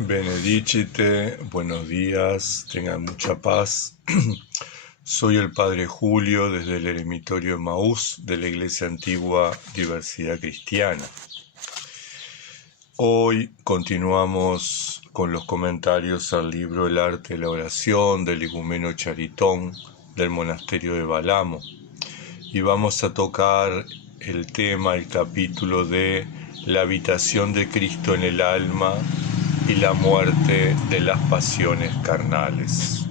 Benedicite, buenos días, tengan mucha paz. Soy el Padre Julio desde el Eremitorio Emaús de la Iglesia Antigua Diversidad Cristiana. Hoy continuamos con los comentarios al libro El arte de la oración del igumeno Charitón del monasterio de Balamo y vamos a tocar el capítulo de la habitación de Cristo en el alma y la muerte de las pasiones carnales.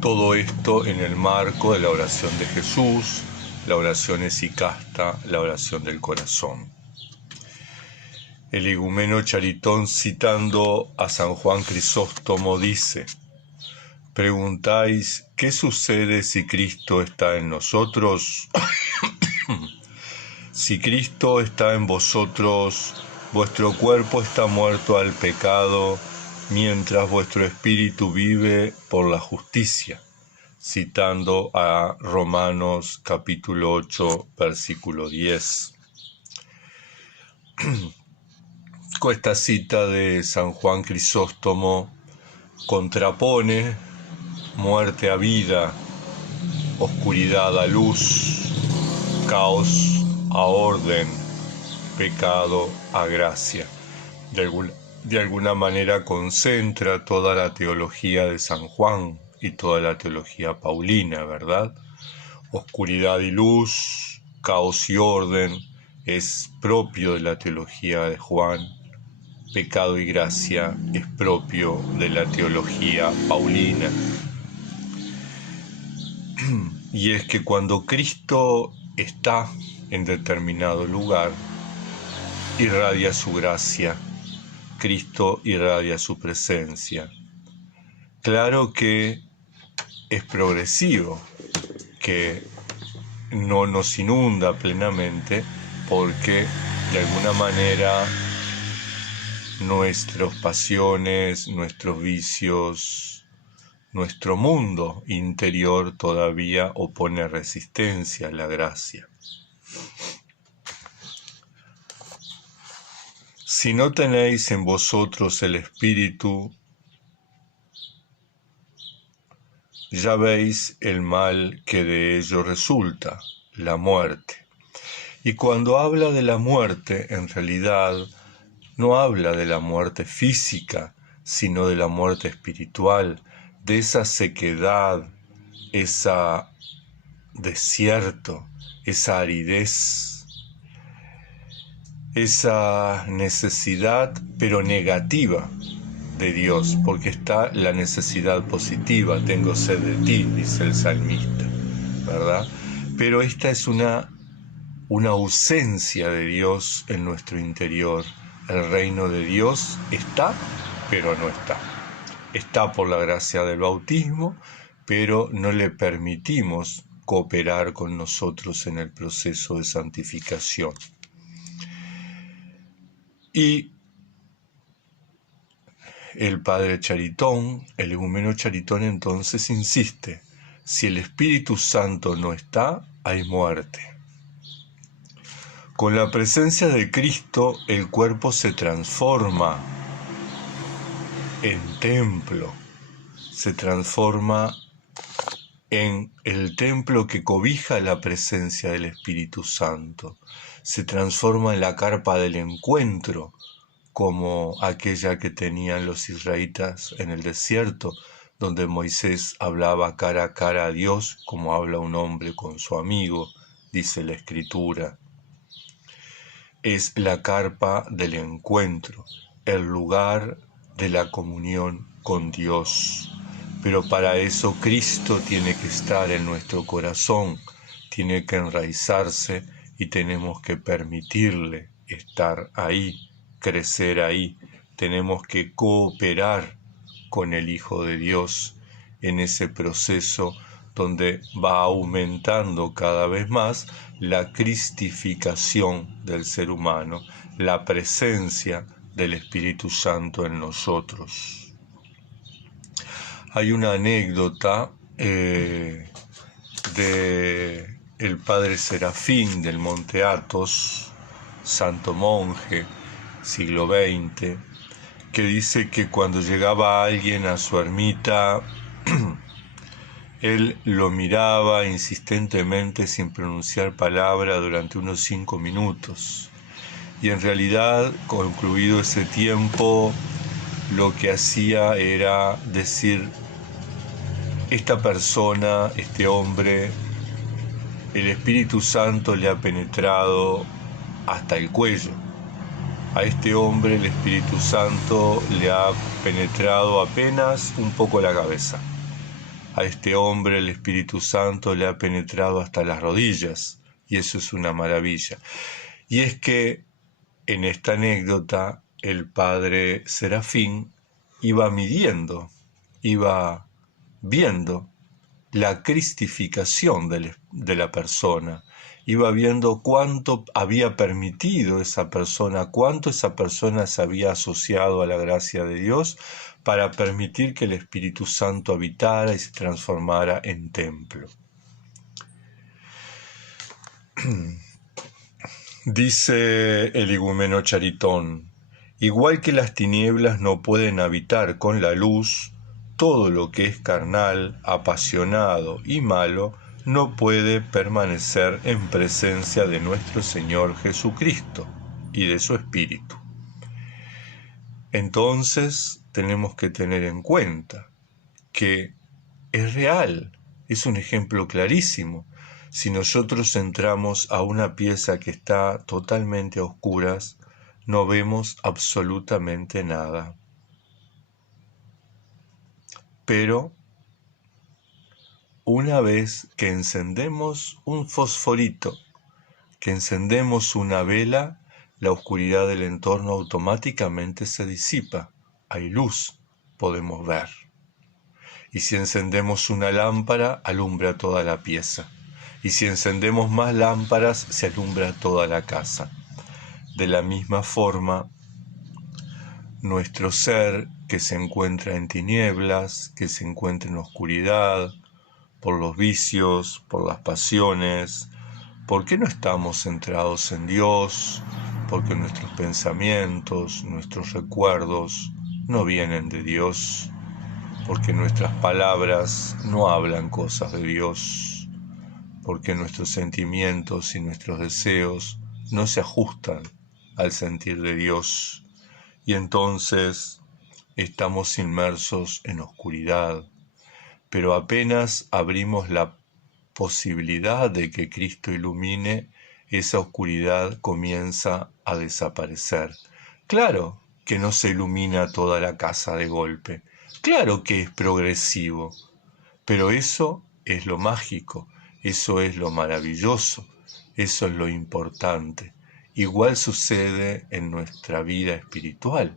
Todo esto en el marco de la oración de Jesús, la oración esicasta, la oración del corazón. El igumeno Charitón, citando a San Juan Crisóstomo, dice: «Preguntáis, ¿qué sucede si Cristo está en nosotros? Si Cristo está en vosotros, vuestro cuerpo está muerto al pecado, mientras vuestro espíritu vive por la justicia», citando a Romanos capítulo 8, versículo 10. Con esta cita de San Juan Crisóstomo contrapone muerte a vida, oscuridad a luz, caos a orden, pecado a gracia. De alguna manera concentra toda la teología de San Juan y toda la teología paulina, ¿verdad? Oscuridad y luz, caos y orden es propio de la teología de Juan. Pecado y gracia es propio de la teología paulina. Y es que cuando Cristo está en determinado lugar, irradia su gracia, Cristo irradia su presencia. Claro que es progresivo, que no nos inunda plenamente, porque de alguna manera nuestras pasiones, nuestros vicios, nuestro mundo interior todavía opone resistencia a la gracia. Si no tenéis en vosotros el Espíritu, ya veis el mal que de ello resulta, la muerte. Y cuando habla de la muerte, en realidad no habla de la muerte física, sino de la muerte espiritual, de esa sequedad, ese desierto, esa aridez, esa necesidad, pero negativa, de Dios, porque está la necesidad positiva. Tengo sed de ti, dice el salmista, ¿verdad? Pero esta es una ausencia de Dios en nuestro interior. El reino de Dios está, pero no está. Está por la gracia del bautismo, pero no le permitimos cooperar con nosotros en el proceso de santificación. Y el padre Charitón, el igumeno Charitón, entonces insiste: si el Espíritu Santo no está, hay muerte. Con la presencia de Cristo, el cuerpo se transforma en templo, se transforma en el templo que cobija la presencia del Espíritu Santo, se transforma en la carpa del encuentro, como aquella que tenían los israelitas en el desierto, donde Moisés hablaba cara a cara a Dios, como habla un hombre con su amigo, dice la Escritura. Es la carpa del encuentro, el lugar de la comunión con Dios. Pero para eso Cristo tiene que estar en nuestro corazón, tiene que enraizarse y tenemos que permitirle estar ahí, crecer ahí. Tenemos que cooperar con el Hijo de Dios en ese proceso donde va aumentando cada vez más la cristificación del ser humano, la presencia del Espíritu Santo en nosotros. Hay una anécdota de el padre Serafín del Monte Athos, santo monje, siglo XX, que dice que cuando llegaba alguien a su ermita, él lo miraba insistentemente sin pronunciar palabra durante unos 5 minutos. Y en realidad, concluido ese tiempo, lo que hacía era decir: esta persona, este hombre, el Espíritu Santo le ha penetrado hasta el cuello. A este hombre el Espíritu Santo le ha penetrado apenas un poco la cabeza. A este hombre el Espíritu Santo le ha penetrado hasta las rodillas, y eso es una maravilla. Y es que en esta anécdota el padre Serafín iba midiendo, iba viendo la cristificación de la persona, iba viendo cuánto había permitido esa persona, cuánto esa persona se había asociado a la gracia de Dios para permitir que el Espíritu Santo habitara y se transformara en templo. Dice el igumeno Charitón: igual que las tinieblas no pueden habitar con la luz, todo lo que es carnal, apasionado y malo no puede permanecer en presencia de nuestro Señor Jesucristo y de su Espíritu. Entonces tenemos que tener en cuenta que es real, es un ejemplo clarísimo. Si nosotros entramos a una pieza que está totalmente a oscuras, no vemos absolutamente nada. Pero una vez que encendemos un fosforito, que encendemos una vela, la oscuridad del entorno automáticamente se disipa. Hay luz, podemos ver. Y si encendemos una lámpara, alumbra toda la pieza. Y si encendemos más lámparas, se alumbra toda la casa. De la misma forma, nuestro ser, que se encuentra en tinieblas, que se encuentra en oscuridad, por los vicios, por las pasiones, porque no estamos centrados en Dios, porque nuestros pensamientos, nuestros recuerdos no vienen de Dios, porque nuestras palabras no hablan cosas de Dios, porque nuestros sentimientos y nuestros deseos no se ajustan al sentir de Dios, y entonces estamos inmersos en oscuridad. Pero apenas abrimos la posibilidad de que Cristo ilumine, esa oscuridad comienza a desaparecer. Claro que no se ilumina toda la casa de golpe, claro que es progresivo, pero eso es lo mágico, eso es lo maravilloso, eso es lo importante. Igual sucede en nuestra vida espiritual.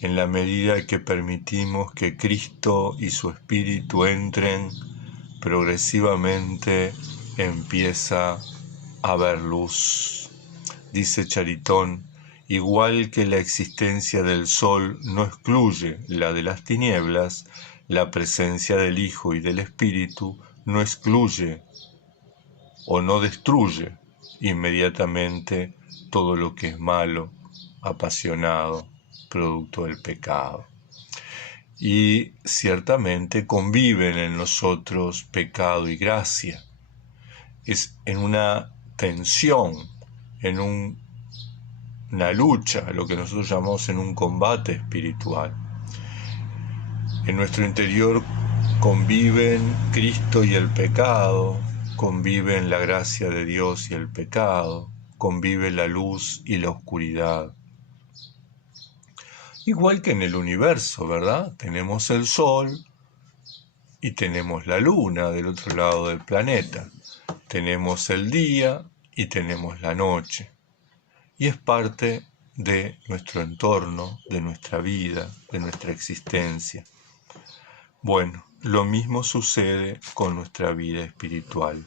En la medida que permitimos que Cristo y su Espíritu entren, progresivamente empieza a haber luz. Dice Charitón: igual que la existencia del sol no excluye la de las tinieblas, la presencia del Hijo y del Espíritu no excluye o no destruye inmediatamente todo lo que es malo, apasionado, producto del pecado. Y ciertamente conviven en nosotros pecado y gracia. Es en una tensión, en una lucha, lo que nosotros llamamos en un combate espiritual. En nuestro interior conviven Cristo y el pecado, conviven la gracia de Dios y el pecado, convive la luz y la oscuridad. Igual que en el universo, ¿verdad? Tenemos el sol y tenemos la luna del otro lado del planeta. Tenemos el día y tenemos la noche. Y es parte de nuestro entorno, de nuestra vida, de nuestra existencia. Bueno, lo mismo sucede con nuestra vida espiritual.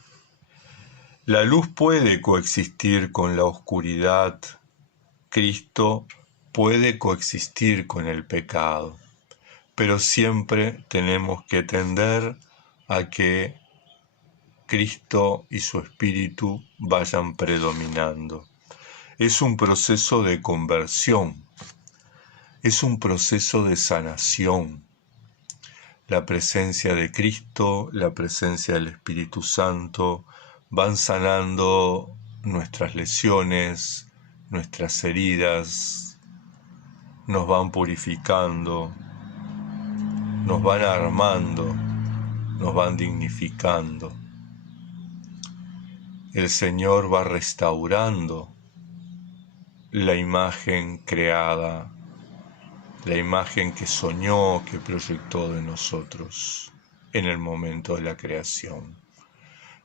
La luz puede coexistir con la oscuridad. Cristo puede coexistir con el pecado, pero siempre tenemos que tender a que Cristo y su Espíritu vayan predominando. Es un proceso de conversión. es un proceso de sanación. La presencia de Cristo, la presencia del Espíritu Santo van sanando nuestras lesiones, nuestras heridas, nos van purificando, nos van armando, nos van dignificando. El Señor va restaurando la imagen creada, la imagen que soñó, que proyectó de nosotros en el momento de la creación.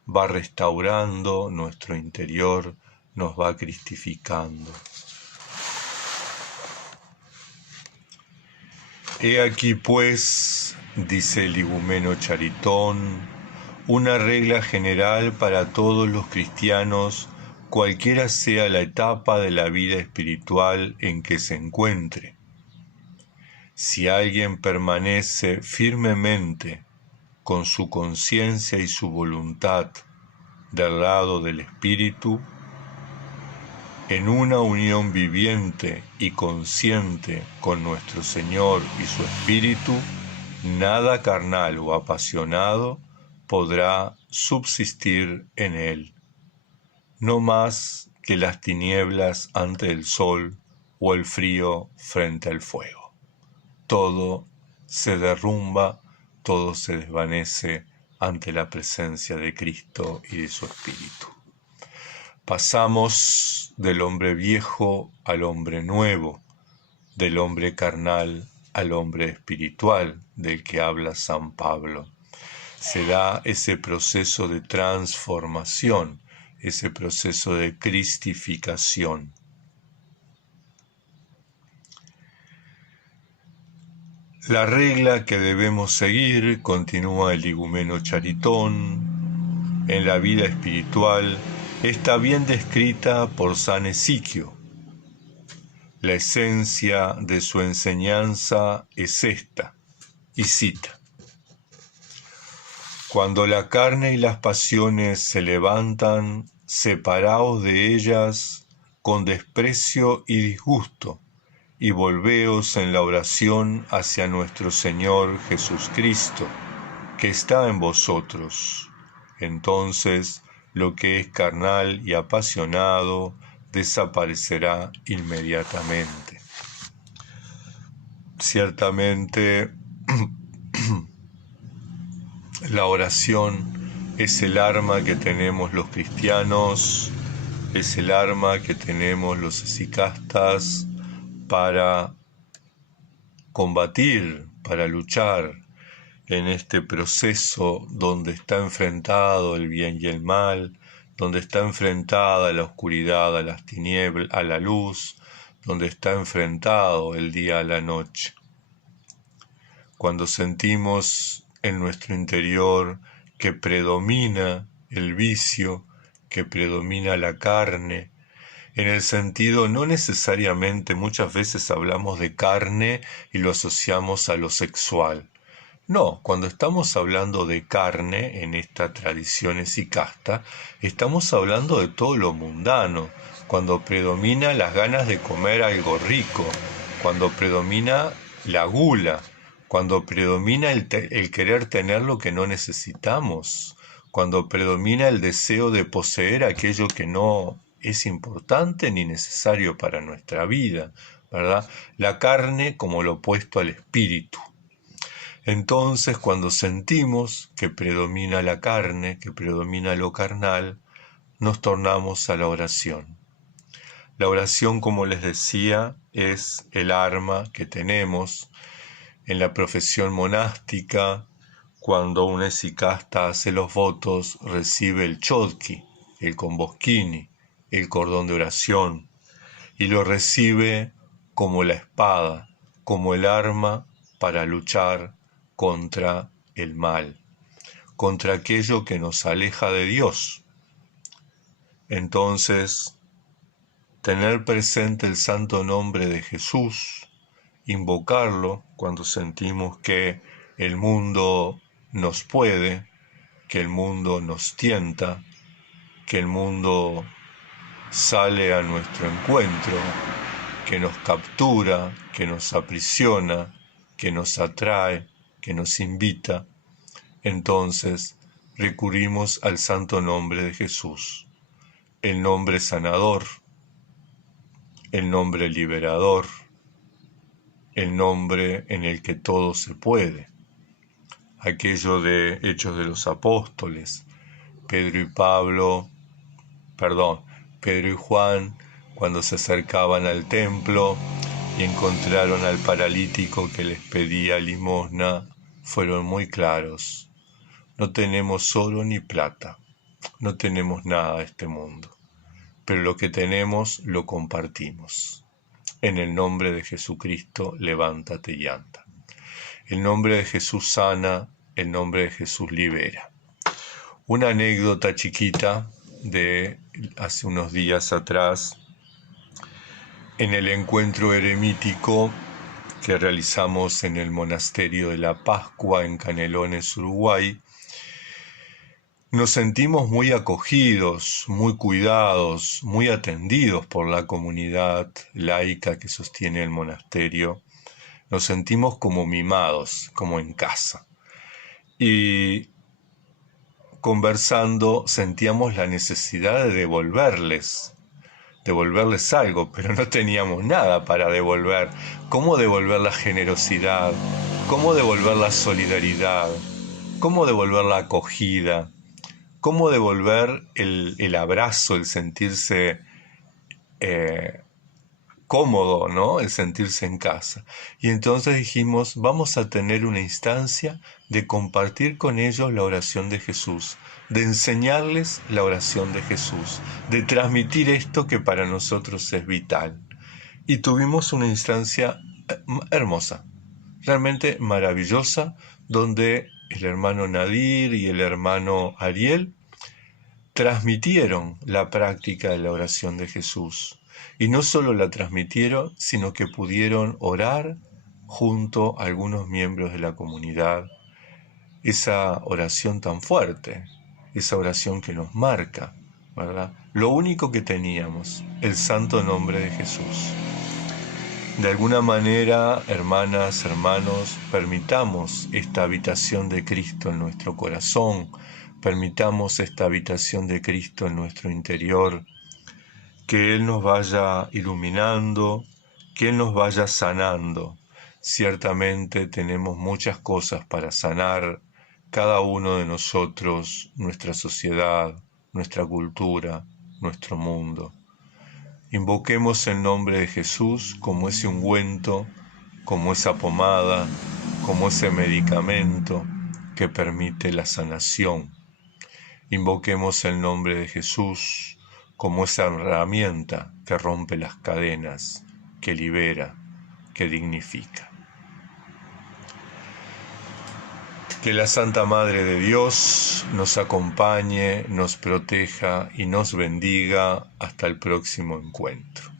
Va restaurando nuestro interior, nos va cristificando. He aquí pues, dice el igumeno Charitón, una regla general para todos los cristianos, cualquiera sea la etapa de la vida espiritual en que se encuentre. Si alguien permanece firmemente con su conciencia y su voluntad del lado del Espíritu, en una unión viviente y consciente con nuestro Señor y su Espíritu, nada carnal o apasionado podrá subsistir en él, no más que las tinieblas ante el sol o el frío frente al fuego. Todo se derrumba, todo se desvanece ante la presencia de Cristo y de su Espíritu. Pasamos del hombre viejo al hombre nuevo, del hombre carnal al hombre espiritual del que habla San Pablo. Se da ese proceso de transformación, ese proceso de cristificación. La regla que debemos seguir, continúa el igumeno Charitón, en la vida espiritual está bien descrita por San Ezequiel. La esencia de su enseñanza es esta, y cita: cuando la carne y las pasiones se levantan, separaos de ellas con desprecio y disgusto, y volveos en la oración hacia nuestro Señor Jesucristo, que está en vosotros. Entonces, lo que es carnal y apasionado desaparecerá inmediatamente. Ciertamente, la oración es el arma que tenemos los cristianos, es el arma que tenemos los esicastas para combatir, para luchar en este proceso donde está enfrentado el bien y el mal, donde está enfrentada la oscuridad a las tinieblas, a la luz, donde está enfrentado el día a la noche. Cuando sentimos en nuestro interior que predomina el vicio, que predomina la carne, en el sentido no necesariamente, muchas veces hablamos de carne y lo asociamos a lo sexual. No, cuando estamos hablando de carne en esta tradición esicasta, estamos hablando de todo lo mundano, cuando predomina las ganas de comer algo rico, cuando predomina la gula, cuando predomina el querer tener lo que no necesitamos, cuando predomina el deseo de poseer aquello que no es importante ni necesario para nuestra vida, ¿verdad? La carne como lo opuesto al espíritu. Entonces, cuando sentimos que predomina la carne, que predomina lo carnal, nos tornamos a la oración. La oración, como les decía, es el arma que tenemos en la profesión monástica. Cuando un esicasta hace los votos, recibe el chodki, el comboskini, el cordón de oración, y lo recibe como la espada, como el arma para luchar contra el mal, contra aquello que nos aleja de Dios. Entonces, tener presente el santo nombre de Jesús, invocarlo cuando sentimos que el mundo nos puede, que el mundo nos tienta, que el mundo sale a nuestro encuentro, que nos captura, que nos aprisiona, que nos atrae, que nos invita, entonces recurrimos al santo nombre de Jesús, el nombre sanador, el nombre liberador, el nombre en el que todo se puede. Aquello de Hechos de los Apóstoles, Pedro y Juan, cuando se acercaban al templo y encontraron al paralítico que les pedía limosna, fueron muy claros. No tenemos oro ni plata, no tenemos nada de este mundo, pero lo que tenemos lo compartimos. En el nombre de Jesucristo, levántate y anda. El nombre de Jesús sana, el nombre de Jesús libera. Una anécdota chiquita de hace unos días atrás, en el encuentro eremítico que realizamos en el Monasterio de la Pascua en Canelones, Uruguay, nos sentimos muy acogidos, muy cuidados, muy atendidos por la comunidad laica que sostiene el monasterio. Nos sentimos como mimados, como en casa. Y conversando sentíamos la necesidad de devolverles algo, pero no teníamos nada para devolver. ¿Cómo devolver la generosidad? ¿Cómo devolver la solidaridad? ¿Cómo devolver la acogida? ¿Cómo devolver el abrazo, el sentirse cómodo, ¿no? El sentirse en casa? Y entonces dijimos, vamos a tener una instancia de compartir con ellos la oración de Jesús, de enseñarles la oración de Jesús, de transmitir esto que para nosotros es vital. Y tuvimos una instancia hermosa, realmente maravillosa, donde el hermano Nadir y el hermano Ariel transmitieron la práctica de la oración de Jesús. Y no solo la transmitieron, sino que pudieron orar junto a algunos miembros de la comunidad esa oración tan fuerte, esa oración que nos marca, ¿verdad? Lo único que teníamos, el santo nombre de Jesús. De alguna manera, hermanas, hermanos, permitamos esta habitación de Cristo en nuestro corazón, permitamos esta habitación de Cristo en nuestro interior, que Él nos vaya iluminando, que Él nos vaya sanando. Ciertamente tenemos muchas cosas para sanar, cada uno de nosotros, nuestra sociedad, nuestra cultura, nuestro mundo. Invoquemos el nombre de Jesús como ese ungüento, como esa pomada, como ese medicamento que permite la sanación. Invoquemos el nombre de Jesús como esa herramienta que rompe las cadenas, que libera, que dignifica. Que la Santa Madre de Dios nos acompañe, nos proteja y nos bendiga hasta el próximo encuentro.